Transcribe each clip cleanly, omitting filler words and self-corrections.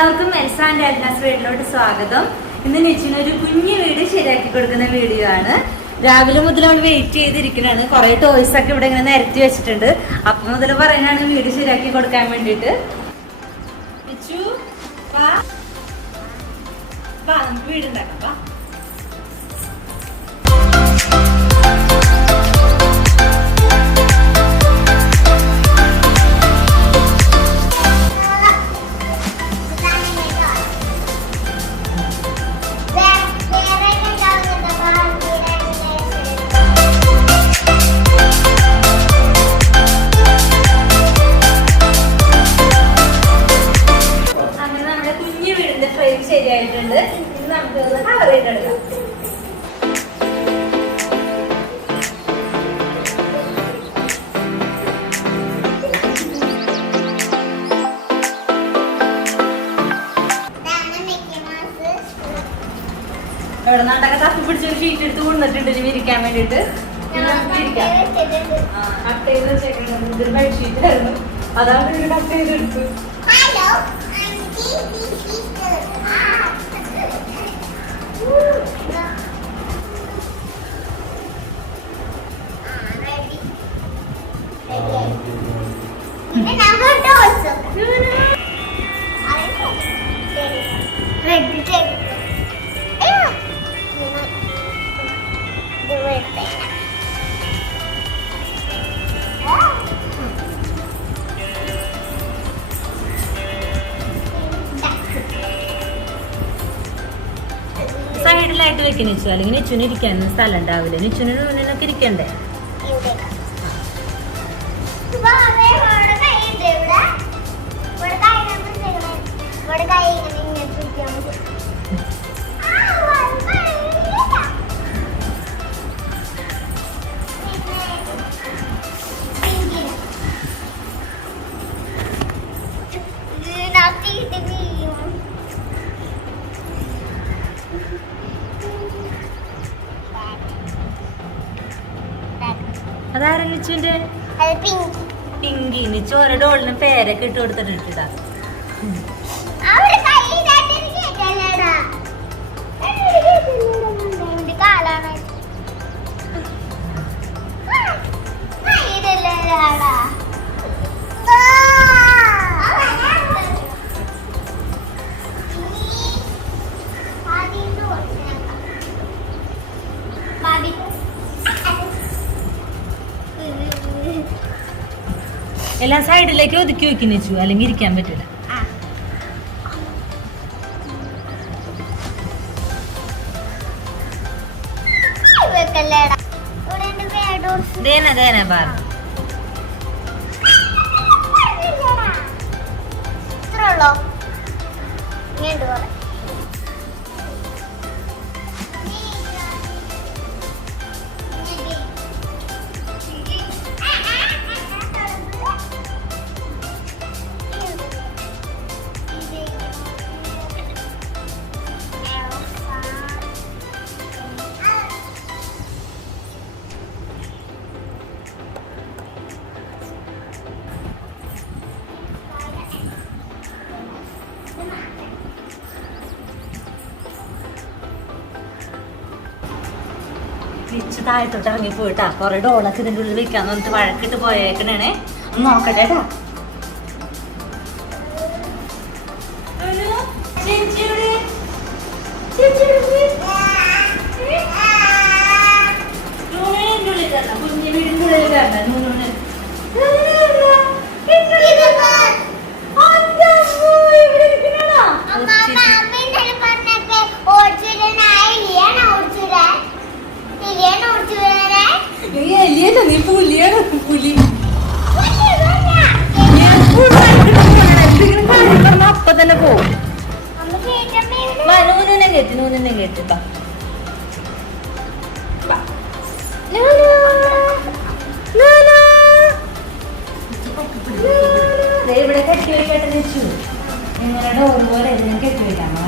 എല്ലാവർക്കും Elsa and എൽനാസ് വീട്ടിലോട്ട് സ്വാഗതം. ഇന്ന് നിച്ചിനൊരു കുഞ്ഞു വീട് ശരിയാക്കി കൊടുക്കുന്ന വീഡിയോ ആണ്. രാവിലെ മുതൽ നമ്മൾ വെയിറ്റ് ചെയ്തിരിക്കുന്നതാണ്. കുറെ ടോയ്സ് ഒക്കെ ഇവിടെ ഇങ്ങനെ നിരത്തി വെച്ചിട്ടുണ്ട്. അപ്പം മുതൽ പറയുന്നതാണ് വീട് ശരിയാക്കി കൊടുക്കാൻ വേണ്ടിട്ട്. നമുക്ക് വീടുണ്ടാക്കാം. ശരിയായിട്ടുണ്ട്. ഇന്ന് നമുക്ക് കവർ ചെയ്തെടുക്കാം. എവിടെ നിന്നൊക്കെ തപ്പി പിടിച്ചൊരു ഷീറ്റ് എടുത്ത് കൊണ്ടിട്ടുണ്ട് വിരിക്കാൻ വേണ്ടിട്ട്. കട്ട് ചെയ്ത് വെച്ചേക്കണം. ഇതൊരു ബെഡ്ഷീറ്റ് ആയിരുന്നു, അതാണ് കട്ട് ചെയ്തെടുത്തു. സൈഡിലായിട്ട് വെക്കുന്ന നിച്ചു, അല്ലെങ്കിൽ നിച്ചുന് ഇരിക്കാൻ സ്ഥലം ഉണ്ടാവില്ല. നിച്ചുന് മുന്നിലൊക്കെ ഇരിക്കണ്ടേ? അതാരാ നിച്ചുന്റെ? പിങ്കി. നിച്ചു ഓരോ ഡോളിനും പേരൊക്കെ ഇട്ട് കൊടുത്തിട്ടാ. എല്ലാം സൈഡിലേക്ക് ഒതുക്കി വെക്കുന്നു വെച്ചു, അല്ലെങ്കിൽ ഇരിക്കാൻ പറ്റില്ല. തിരിച്ച് താഴത്തോട്ട് ഇറങ്ങി പോയിട്ടാ. കുറെ ഡോളൊക്കെ ഇതിൻ്റെ ഉള്ളിൽ വെക്കാന്ന് പറഞ്ഞിട്ട് വഴക്കിട്ട് പോയേക്കണേ. നോക്കട്ടെ ട്ടാ. കുഞ്ഞു വീടിൻ്റെ ഉള്ളിൽ കയറണ്ട. നീ പുലിയാണ്. പുലി അപ്പൊ തന്നെ പോവും. നൂനെ കേട്ടി, നൂനെ കേട്ടിട്ടാ. ഇവിടെ കെട്ടി വെക്കട്ടെ വെച്ചു. നിങ്ങളുടെ ഓരോപോലെ കെട്ടി വെക്കാമോ?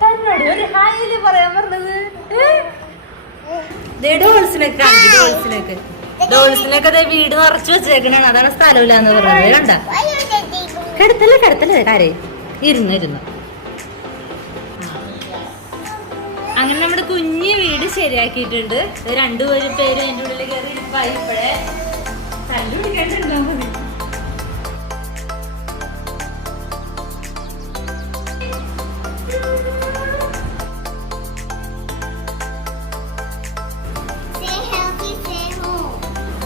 തന്നോട് ഒരു ഹായില് പറയാൻ പറഞ്ഞത്. ഡോൾസിനൊക്കെ അതെ വീട് നിറച്ച് വെച്ചേക്കണാണ്. അതാണ് സ്ഥലമില്ലാന്ന് പറഞ്ഞത്. കണ്ട കിടത്തല്ലേ കാരേ ഇരുന്നു. അങ്ങനെ നമ്മുടെ കുഞ്ഞു വീട് ശരിയാക്കിയിട്ടുണ്ട്. രണ്ടുപേരും പേരും അതിൻ്റെ ഉള്ളിൽ കയറി ഇരിപ്പായി. ഇപ്പോഴേ തല്ലുപിടിക്കാണ്ടുണ്ടോ മതി.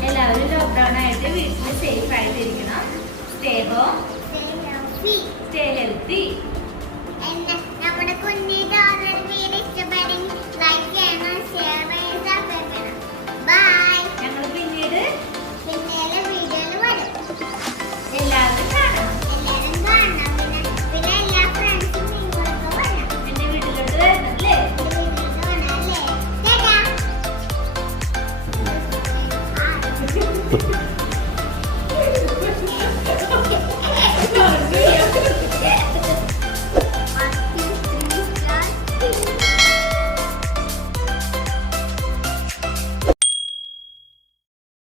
എല്ലാവരും ലോക്ക്ഡൌൺ ആയിട്ട് വീട്ടിൽ സേഫ് ആയിട്ടിരിക്കണം. Stay home, stay healthy. നമ്മുടെ കുഞ്ഞിന്റെ വീഡിയോ ഇഷ്ടപ്പെടുമെങ്കിൽ ലൈക്ക് ചെയ്യണം, ഷെയർ ചെയ്യണം. ബൈ. ഞങ്ങൾ പിന്നീട് വീഡിയോയിൽ വരും. എല്ലാവരും കാണാം. പിന്നെ എല്ലാ ഫ്രണ്ട്സും നിങ്ങളൊക്കെ വരണം. എന്റെ വീട്ടിലോട്ട് വരുന്നല്ലേ. ടാറ്റാ.